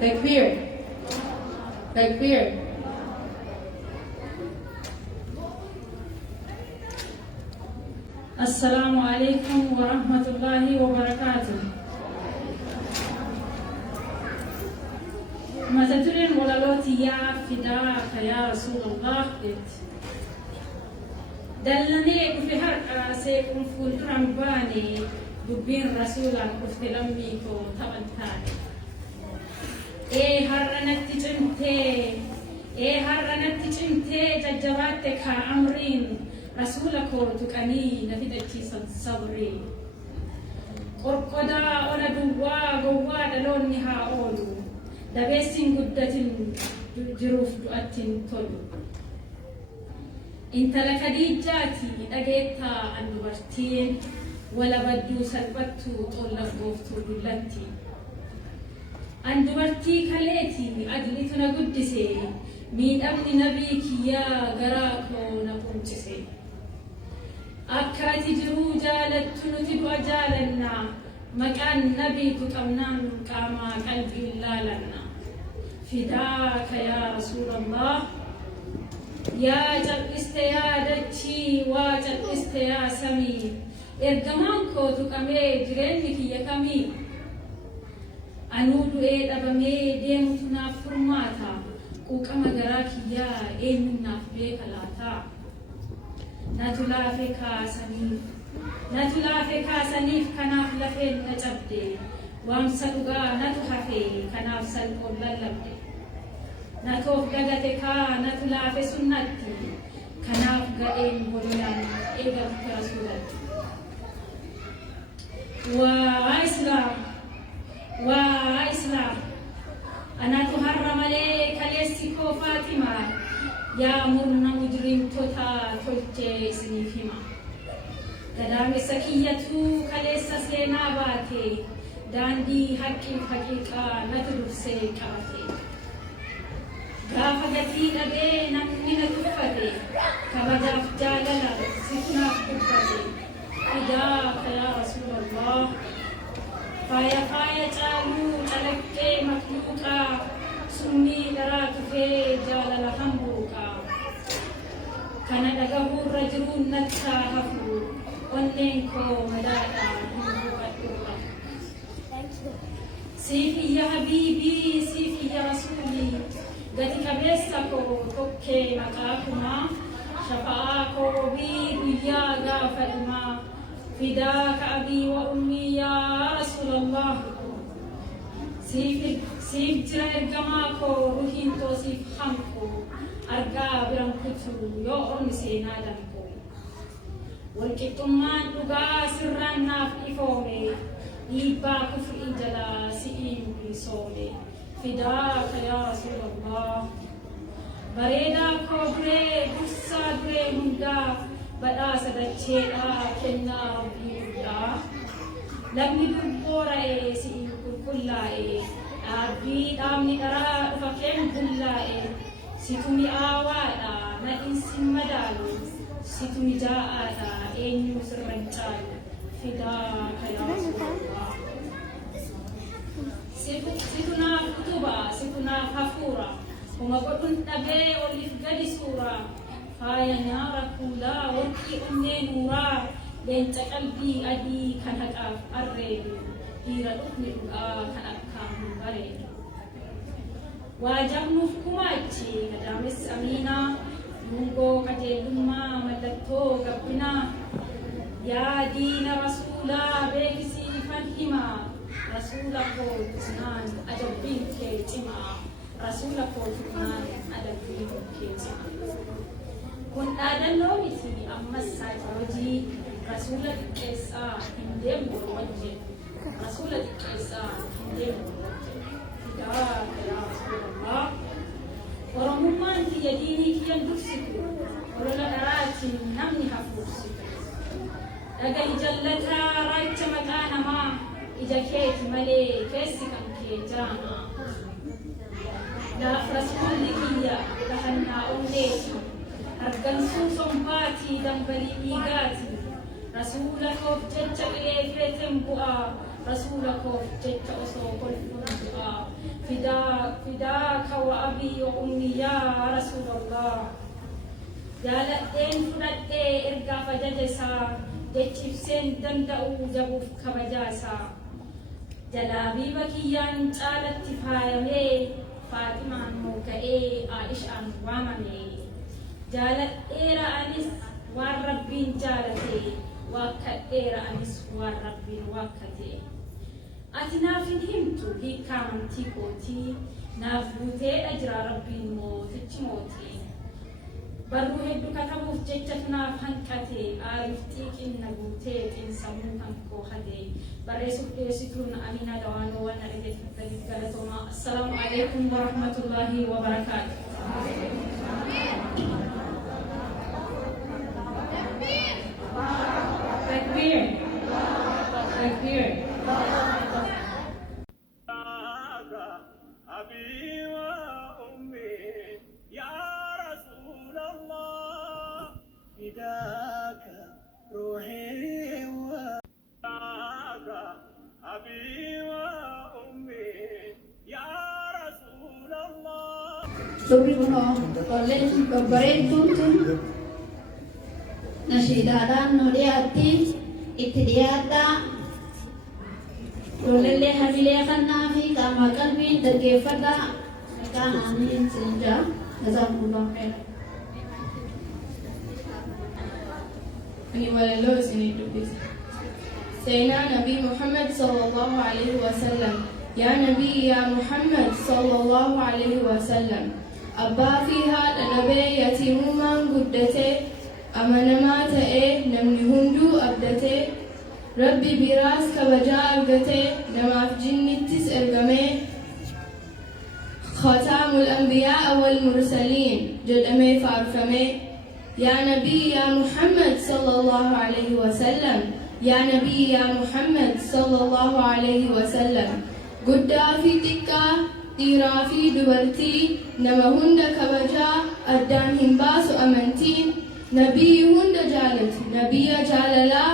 Takbir. Takbir. Assalamu alaikum wa rahmatullahi wa barakatuh. Mata turen walaloti ya fidaka ya Rasulullah it. Dallane kufi harka sai kun fulturan bane dubbin rasulan kufi lammi ko tabantane. harranatti cimte jajjabatte ka amrin rasula ko tuqanii nafidachiisan sabri qorqodaa ona duwwaa gowwaa dhaloonni haa oolu dabeessin guddatin jiruuf du'attin tolu intala Khadiijaati dhageettaa an dubartiin wala badduu salphattuu xollabbooftuu dullatti an dubartii kaleeti adlituna guddise miidhamni nabii kiyyaa garaa koo na quncise akka ati jiruu jaalattu nuti du'a jaalanna maqaan nabiitu qabnaan qaamaa qalbiin laalanna fidaaka yaa rasuulallah yaa cal'iste yaa dachii waa cal'iste yaa samii ergamaan koo tuqamee jireenyi kiyya kamii anuu du'ee dhabamee deemutu naaf furmaata quuqama garaa kiyyaa eenyuun naaf beeka laata natu laafe kaasaniif kanaaf lafeen na cabde waamsa dhugaa natu hafe kanaaf salphoon lallabde natoof dagate kaa natu laafe sunnatti kanaaf ga'een bololaan eegamte rasuulatti waa islaam anatu har'a malee kaleessi koo Faatima yaa murna mujrimtoota tolchee isiniif hima gadaamessa kiyyatu kaleessa seenaa baate daandii haqqiif haqiiqaa natu dursee qabate gaafa gatii dhabee namni na tuffate kabajaaf jaalala situ naaf dubbate fidaaka yaa rasuulallah Faya caaluu calaqqee makluuqaa summii dharaa tufee jaalala hambuuqaa kana dhagahuurra jiruun nattaa hafu onneen koo madaadhaa hinbuuqadhuudha siif iyya habiibii siif iyya rasuulii gati qabeessa koo tokkee maqaa kumaa shafa'aa koo bii guyyaa gaafa dhumaa فداك أبي وأمي يا رسول الله سيف جرى الجماكو روحين توسيف خمكو أرقى برمكتو يوم سينا دمكو والكتمان لغا سرا ناف إفومي إيبا كفر إجلا سئين بيسومي فداك يا رسول الله بريدا كوبري بسا بري مندا badhaasa dacheedhaa kennaa rabbii guddaa lamni durboora'ee si'in qulqullaa'ee dhaabni dharaa dhufa keen bullaa'ee situ mi'aawaadha nadhiinsin madaalu situ mijaa'aadha eenyuu sirran caalu fidaaka yaa rasuulallah situ naaf utuba situ naaf hafuura homa godhun dhabee oliif gadi suuraa Faya nyaara kuulaa warqii onnee nuuraa leenca qalbii adii kan haqaaf arreedu dhiira dhufni dhugaa kan akkaan bareedu waa jamnuuf kumaachi gadaamessi amiinaa dungoo qajeelummaa mallattoo gabbinaa yaa diina rasuulaa beekisiifan himaa rasuula koo tuqnaan adabbiin kee cimaa rasuula koo tuqnaan adabbiin kee cimaa kun dhaadannoo miti ammas saayikoolojii rasuula xiqqeessaa hin deemnu wajjin rasuula xiqqeessaa hin deemnu wajjin fidaaka yaa rasuulallah oromummaan kiyya diinii kiyyan dursitu olola dharaatiin namni hafuursitu dhagahi jallataa raacha maqaa namaa ija keeti malee keessi kan kee jaana laaf rasuulli kiyya dhahannaa onneeti argansuu sombaatii dambalii dhiigaati rasuula koof jecha qilee feeten bu'aa رسولك جدك أصو كل الدعاء فداك وأبي وأمي يا رسول الله جالتين فلتي إرقا فججسا جتشف سين دندأو جبوف كبجاسا جلابي بكيان جالت فايمي فاطمة موكئي عائشة وامني جالت إيرا أنس والربين جالتي وكأيرا أنس والربين وكتي أتنا في الهمتو هي كامنتي كوتي نافوتي أجرى ربين موتي موتي برو هدو كتبوف جيتنا فانكتي آرفتيك إن بوتيك إن سموكم كوهدي برسول يسيتون أمينة دوانو ونرجت فالقلتوما السلام عليكم ورحمة الله وبركاته تكبير تكبير أبي وأمي يا رسول الله فداك روحي وفداك أبي وأمي يا رسول الله Surri kuno oleh bareetuun nashiidaadhaan nu dhiyaatti itti dhiyaadhaa ijoollee hamilee kannaa fi qaama qalbiin dhaggeeffadhaa maqaan aamiin sinjaa jazakumullahu khairan. Ani walaloo isinii dubbisa. Seenaa Nabii Muhammad sallallahu alaihi wasallam. Yaa Nabii yaa Muhammad sallallahu alaihi wasallam. Abbaa fi haadha dhabee yatiimummaan guddatee amanamaa ta'ee namni hunduu abdatee Rabbi biraas kabajaa argatee namaaf jinnittis ergamee khataamul anbiyaa wal mursaliin jedhamee faarfamee yaa Nabii yaa Muhammad sallallahu alaihi wasallam yaa Nabii yaa Muhammad sallallahu alaihi wasallam guddaa fi xiqqaa dhiiraa fi dubartii nama hunda kabajaa addaan hin baasu amantiin nabii hunda jaalatu nabiyya jaalalaa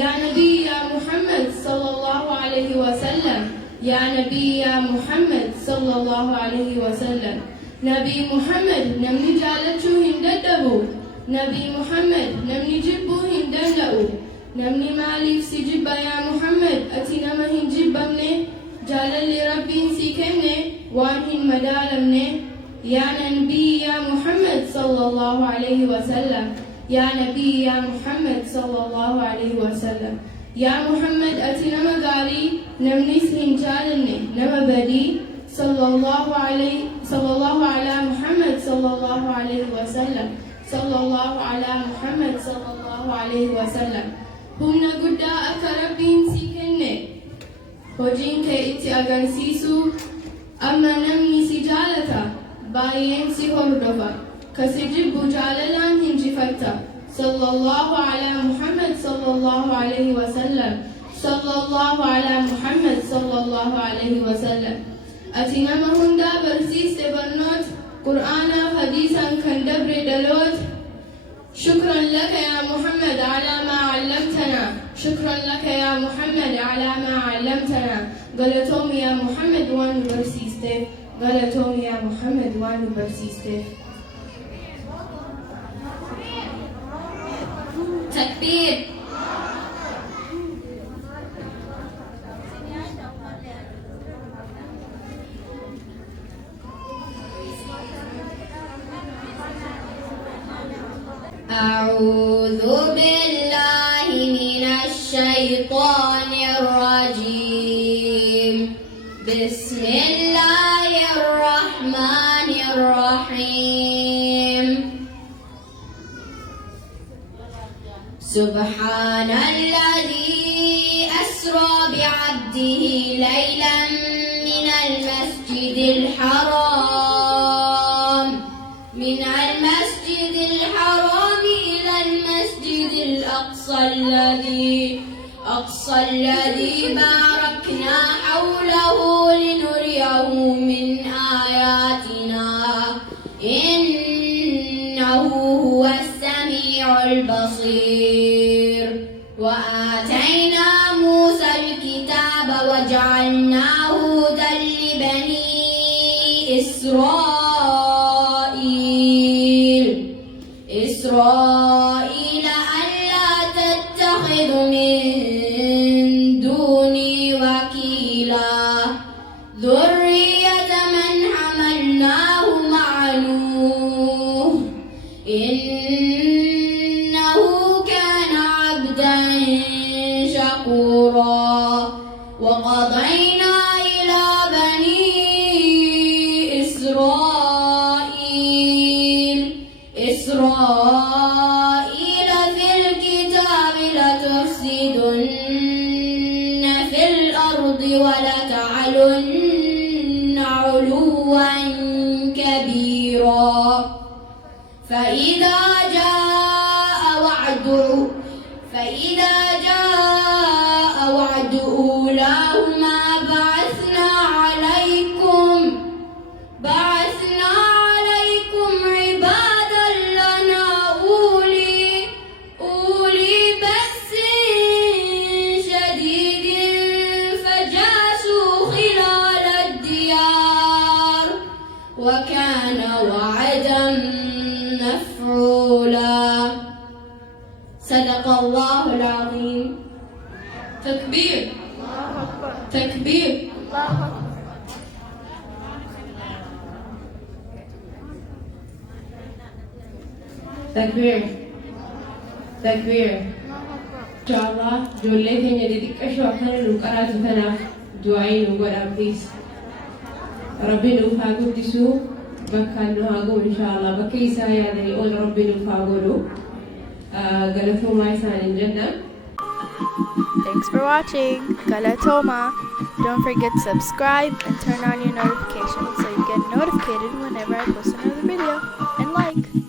yaa Nabii yaa Muhammad sallallahu alaihi wasallam yaa Nabii yaa Muhammad sallallahu alaihi wasallam Nabii Muhammad namni jaalachuu hin dadhabu Nabii Muhammad namni jibbuu hin danda'u namni maaliif si jibba yaa Muhammad ati nama hin jibbamne jaalalli rabbiin si kenne waan hin madaalamne yaa Nabii yaa Muhammad sallallahu alaihi wasallam yaa Nabii yaa Muhammad sallallahu alaihi wasallam yaa Muhammad ati nama gaarii namnis hin jaalanne nama badii sallallahu ala Muhammad sallallahu alaihi wasallam sallallahu ala Muhammad sallallahu alaihi wasallam humna guddaa akka rabbiin si kenne hojiin kee itti agarsiisu amma namni si jaalata baay'een si hordofa kasi jibbu jaalalaan hinjifatta sallallahu ala Muhammad sallallahu alaihi wasallam sallallahu ala Muhammad sallallahu alaihi wasallam ati nama hundaa barsiiste barnoot qur'aanaaf hadiisaan kan dabre dhaloot شكرا لك يا محمد على ما علمتنا شكرا لك يا محمد على ما علمتنا قالتهم يا محمد وانو برسيسته قالتهم يا محمد وانو برسيسته تكبير أعوذ بالله من الشيطان الرجيم بسم الله الرحمن الرحيم سبحان الذي أسرى بعبده ليلا من المسجد الحرام إلى المسجد الأقصى الذي باركنا حوله لنريه من آياتنا إنه هو السميع البصير وآتينا موسى الكتاب كبيرا فإذا جاء وعد أولاهما بعثنا عليكم عبادا لنا أولي بأس شديد فجاسوا خلال الديار وكان وعدا مفعولا. صدق الله العظيم. تكبير تكبير. تكبير تكبير. إن شاء الله جولتين يديك أشوى خير القرآن تناف دعين وقرآن بيس ربي نوفا قدسو بكا نوهاقو إن شاء الله بكي سايا ذي أول ربي نوفا قولو قلتو ما يسان الجنة. Thanks for watching. Galatoma. Don't forget to subscribe and turn on your notifications so you get notified whenever I post another video. And like.